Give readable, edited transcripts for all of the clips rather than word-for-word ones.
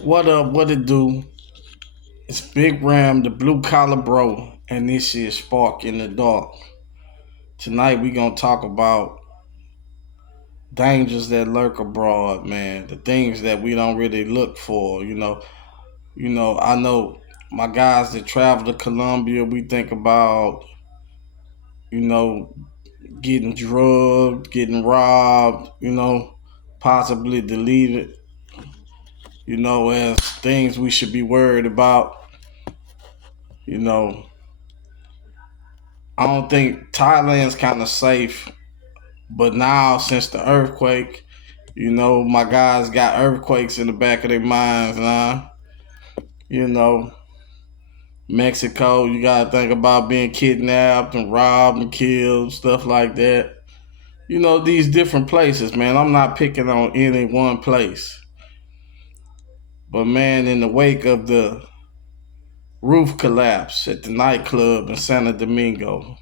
What up? What it do? It's Big Ram, the blue collar bro, and this is Spark in the Dark. Tonight we gonna talk about dangers that lurk abroad, man. The things that we don't really look for. I know my guys that travel to Colombia. We think about you know getting drugged, getting robbed. Possibly deleted. As things we should be worried about. You know, I don't think Thailand's kind of safe, but now since the earthquake, my guys got earthquakes in the back of their minds now. You know, Mexico, you gotta think about being kidnapped and robbed and killed, stuff like that. These different places, man. I'm not picking on any one place, but man, in the wake of the roof collapse at the nightclub in Santo Domingo,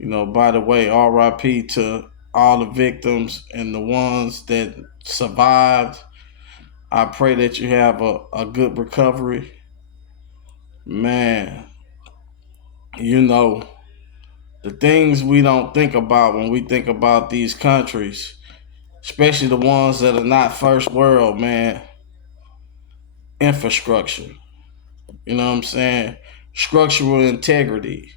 by the way, RIP to all the victims and the ones that survived. I pray that you have a good recovery. Man, you know, the things we don't think about when we think about these countries, especially the ones that are not first world, man, infrastructure. You know what I'm saying? Structural integrity.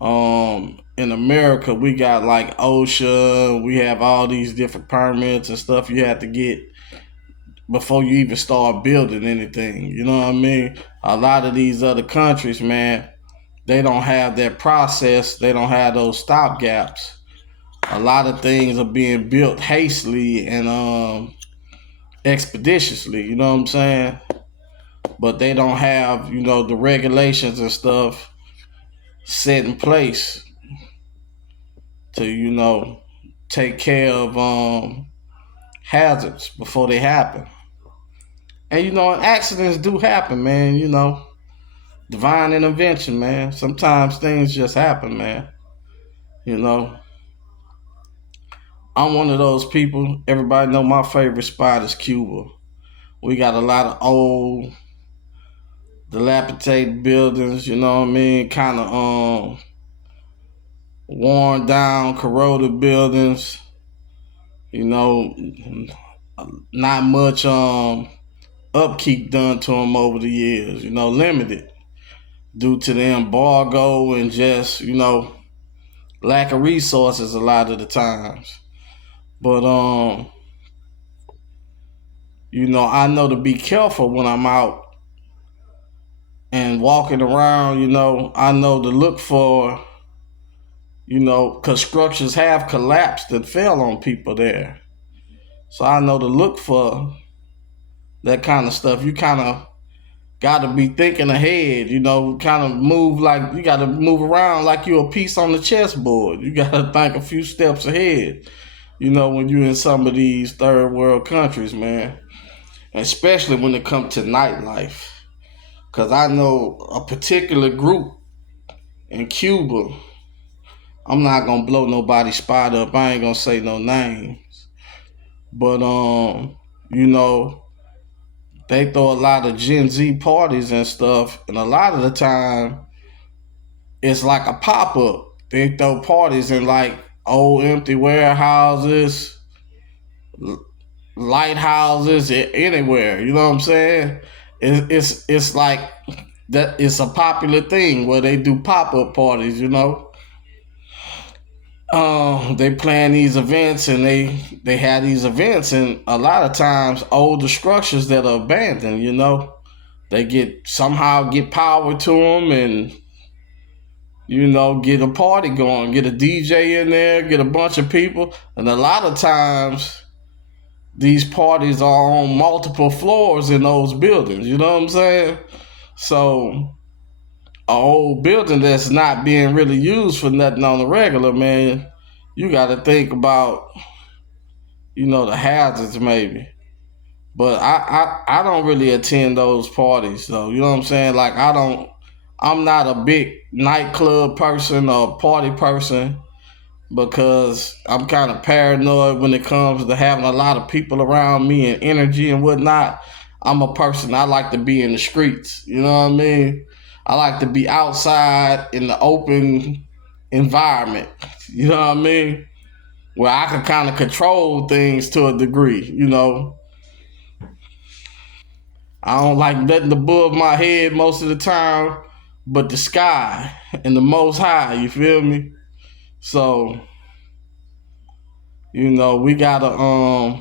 In America, we got like OSHA, we have all these different permits and stuff you have to get before you even start building anything. You know what I mean? A lot of these other countries, man, they don't have that process. They don't have those stop gaps. A lot of things are being built hastily and expeditiously. You know what I'm saying? But they don't have, the regulations and stuff set in place to, take care of hazards before they happen. And accidents do happen, man. Divine intervention, man. Sometimes things just happen, man. You know, I'm one of those people. Everybody know my favorite spot is Cuba. We got a lot of old, dilapidated buildings. You know what I mean? Kind of worn down, corroded buildings. You know, not much upkeep done to them over the years. Limited due to the embargo and just lack of resources a lot of the times. But I know to be careful when I'm out and walking around. I know to look for, because structures have collapsed and fell on people there. So I know to look for that kind of stuff. You kind of got to be thinking ahead, kind of move like you got to move around like you're a piece on the chessboard. You got to think a few steps ahead, when you're in some of these third world countries, man. Especially when it comes to nightlife. Because I know a particular group in Cuba. I'm not going to blow nobody's spot up. I ain't going to say no names. But, they throw a lot of Gen Z parties and stuff, and a lot of the time it's like a pop up. They throw parties in like old empty warehouses, lighthouses, anywhere. You know what I'm saying? It's like that. It's a popular thing where they do pop up parties. They plan these events and they have these events, and a lot of times older structures that are abandoned. They somehow get power to them and get a party going, get a DJ in there, get a bunch of people, and a lot of times these parties are on multiple floors in those buildings. You know what I'm saying? So a old building that's not being really used for nothing on the regular, man, you got to think about, the hazards maybe. But I don't really attend those parties though. You know what I'm saying? Like I'm not a big nightclub person or party person because I'm kind of paranoid when it comes to having a lot of people around me and energy and whatnot. I'm a person, I like to be in the streets. You know what I mean? I like to be outside in the open environment. You know what I mean? Where I can kind of control things to a degree. I don't like nothing above my head most of the time, but the sky and the most high. You feel me? So we gotta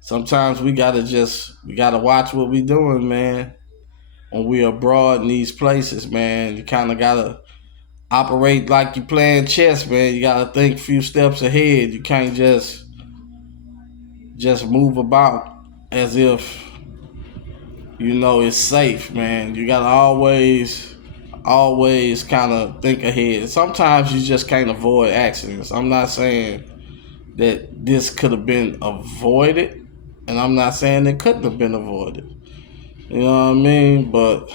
sometimes we gotta watch what we doing, man. When we abroad in these places, man, you kind of gotta operate like you playing chess, man. You gotta think a few steps ahead. You can't just move about as if it's safe, man. You gotta always kind of think ahead. Sometimes you just can't avoid accidents. I'm not saying that this could have been avoided, and I'm not saying it couldn't have been avoided. You know what I mean? But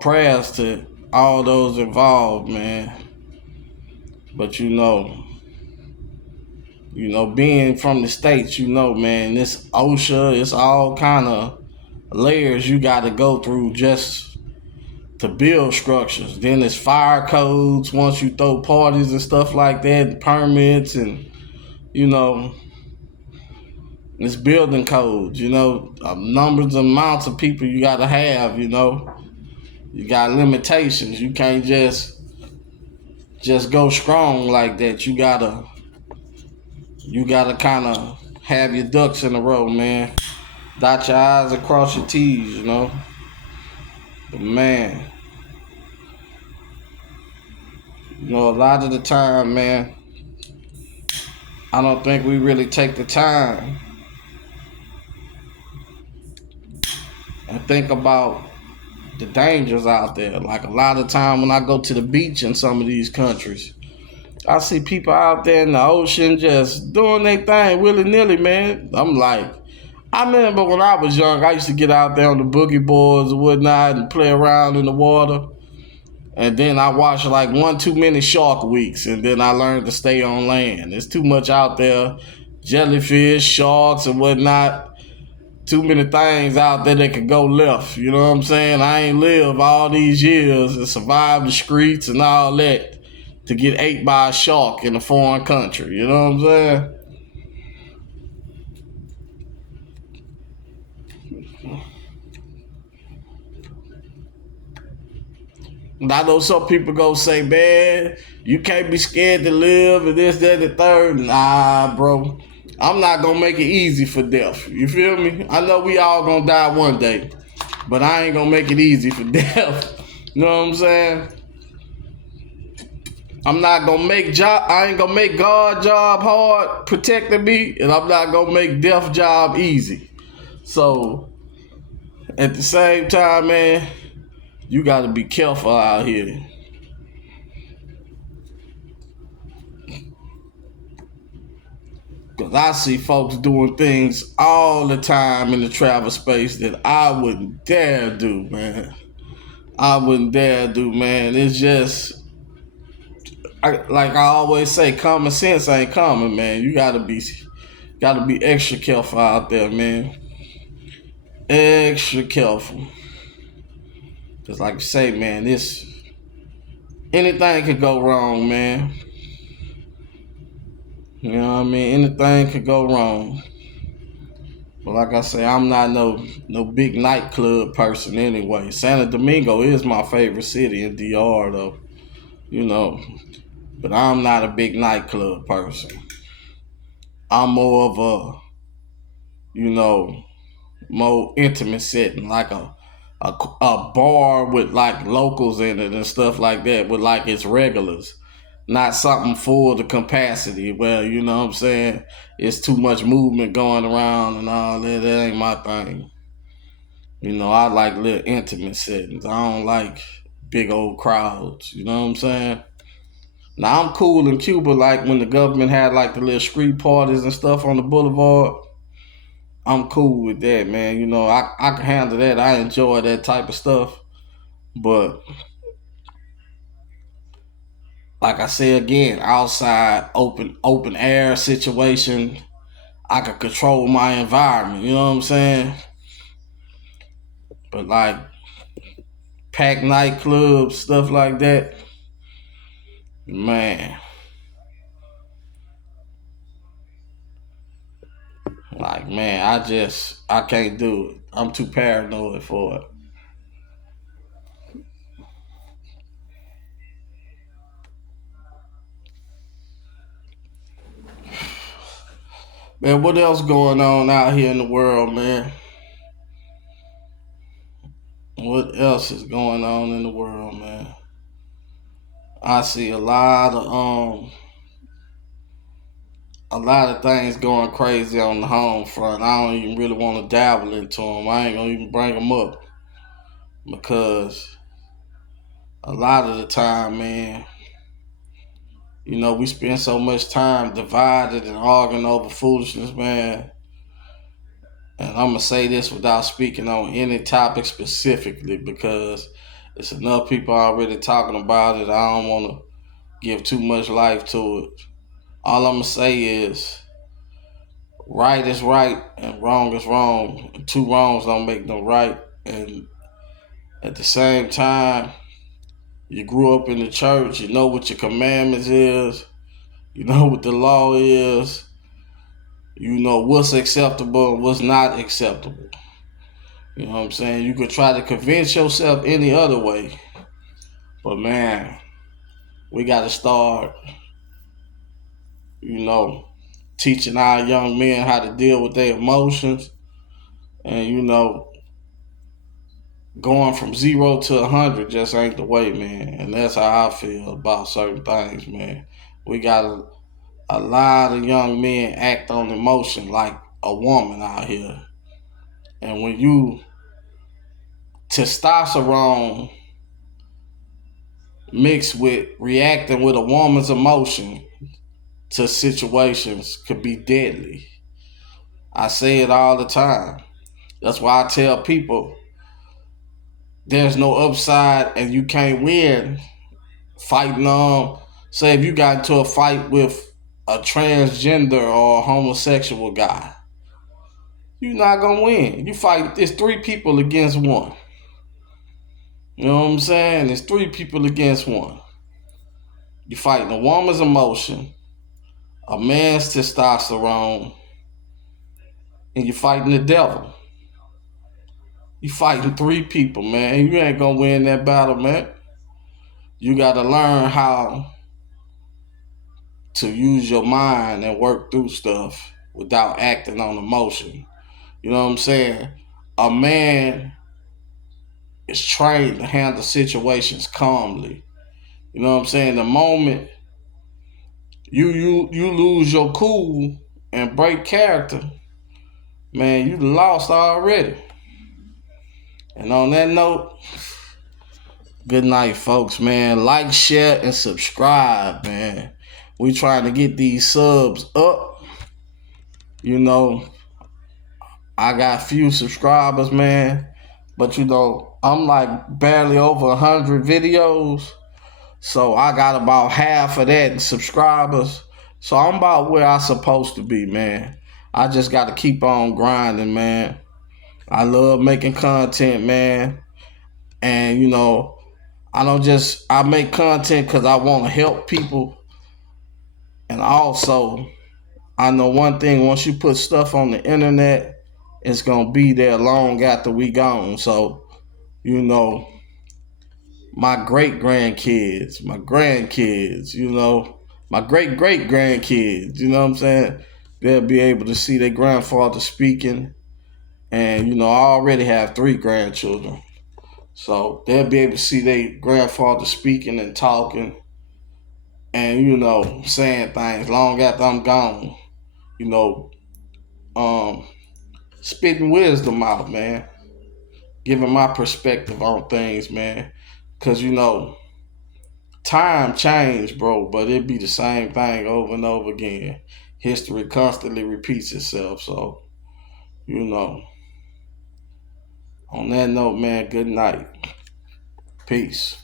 prayers to all those involved, man. But being from the States, man, this OSHA, it's all kind of layers you got to go through just to build structures. Then there's fire codes once you throw parties and stuff like that, and permits, and you know, it's building codes. Numbers and amounts of people you got to have. You got limitations. You can't just go strong like that. You gotta kind of have your ducks in a row, man. Dot your I's and cross your T's. But man, a lot of the time, man, I don't think we really take the time and think about the dangers out there. Like a lot of time when I go to the beach in some of these countries, I see people out there in the ocean just doing their thing willy nilly, man. I'm like, I remember when I was young, I used to get out there on the boogie boards and whatnot and play around in the water. And then I watched like one too many shark weeks, and then I learned to stay on land. There's too much out there, jellyfish, sharks, and whatnot. Too many things out there that could go left. You know what I'm saying? I ain't lived all these years and survived the streets and all that to get ate by a shark in a foreign country. You know what I'm saying? And I know some people go say, man, you can't be scared to live and this, that, and the third. Nah, bro. I'm not gonna make it easy for death. You feel me? I know we all gonna die one day, but I ain't gonna make it easy for death. You know what I'm saying? I ain't gonna make God job hard protecting me, and I'm not gonna make death job easy. So at the same time, man, you gotta be careful out here. Cause I see folks doing things all the time in the travel space that I wouldn't dare do, man. I wouldn't dare do, man. It's just like I always say, common sense ain't common, man. You gotta be extra careful out there, man. Extra careful. Cause like you say, man, this anything could go wrong, man. You know what I mean? Anything could go wrong. But like I say, I'm not no big nightclub person anyway. Santo Domingo is my favorite city in DR though. You know. But I'm not a big nightclub person. I'm more of you know, more intimate setting, like a bar with like locals in it and stuff like that, with like its regulars. Not something full to capacity where, you know what I'm saying, it's too much movement going around and all that. That ain't my thing. I like little intimate settings. I don't like big old crowds. You know what I'm saying? Now I'm cool in Cuba, like when the government had like the little street parties and stuff on the boulevard. I'm cool with that, man. I can handle that. I enjoy that type of stuff. But like I say again, outside open air situation, I could control my environment. You know what I'm saying? But like packed nightclubs, stuff like that, man. Like man, I can't do it. I'm too paranoid for it. Man, what else going on out here in the world, man? What else is going on in the world, man? I see a lot of things going crazy on the home front. I don't even really want to dabble into them. I ain't gonna even bring them up because a lot of the time, man, we spend so much time divided and arguing over foolishness, man. And I'm gonna say this without speaking on any topic specifically because it's enough people already talking about it. I don't want to give too much life to it. All I'm gonna say is right is right and wrong is wrong. And two wrongs don't make no right. And at the same time, you grew up in the church. You know what your commandments is. You know what the law is. You know what's acceptable and what's not acceptable. You know what I'm saying? You could try to convince yourself any other way. But man, we got to start, you know, teaching our young men how to deal with their emotions and, going from 0 to 100 just ain't the way, man. And that's how I feel about certain things, man. We got a lot of young men act on emotion like a woman out here. And when you testosterone mixed with reacting with a woman's emotion to situations could be deadly. I say it all the time. That's why I tell people there's no upside and you can't win fighting say if you got into a fight with a transgender or a homosexual guy, you're not gonna win. You fight, it's three people against one. You know what I'm saying? It's three people against one. You're fighting a woman's emotion, a man's testosterone, and you're fighting the devil. You fighting three people, man. You ain't gonna win that battle, man. You gotta learn how to use your mind and work through stuff without acting on emotion. You know what I'm saying? A man is trained to handle situations calmly. You know what I'm saying? The moment you lose your cool and break character, man, you lost already. And on that note, good night, folks, man. Like, share, and subscribe, man. We trying to get these subs up. You know, I got few subscribers, man. But I'm like barely over 100 videos. So I got about half of that in subscribers. So I'm about where I supposed to be, man. I just got to keep on grinding, man. I love making content, man. And, I make content because I want to help people. And also, I know one thing, once you put stuff on the internet, it's going to be there long after we gone. So, you know, my great grandkids, my grandkids, my great great grandkids, you know what I'm saying? They'll be able to see their grandfather speaking. And, I already have 3 grandchildren. So they'll be able to see their grandfather speaking and talking and, saying things long after I'm gone. You know, um, spitting wisdom out, man. Giving my perspective on things, man. Because, time changed, bro, but it be the same thing over and over again. History constantly repeats itself. So, you know, on that note, man, good night. Peace.